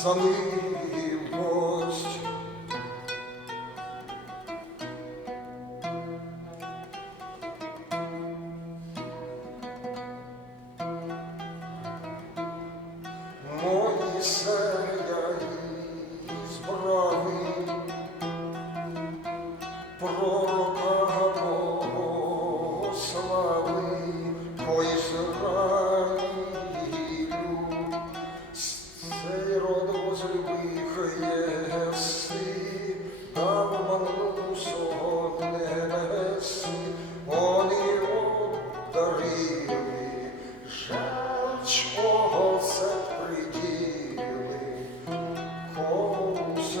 за милость. Моїсея із брави, кому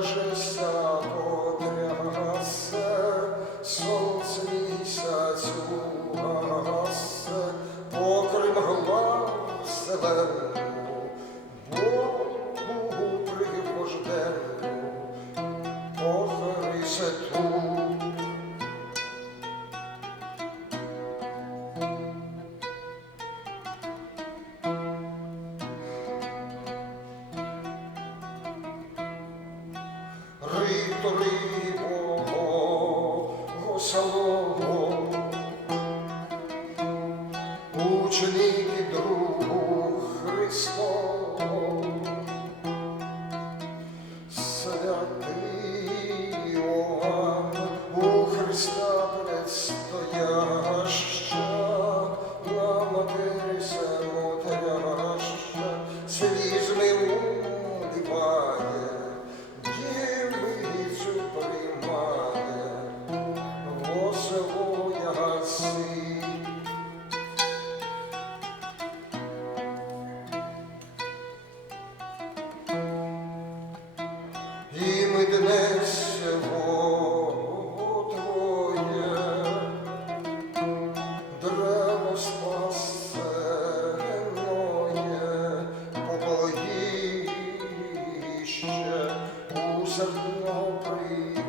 жеся потрясе, сонце місяцю гасе, покрим глав зелену, Ритори Бого самого, ученики другу Христову, святий Іоанн у Христа предстояща, Krishna, all praise.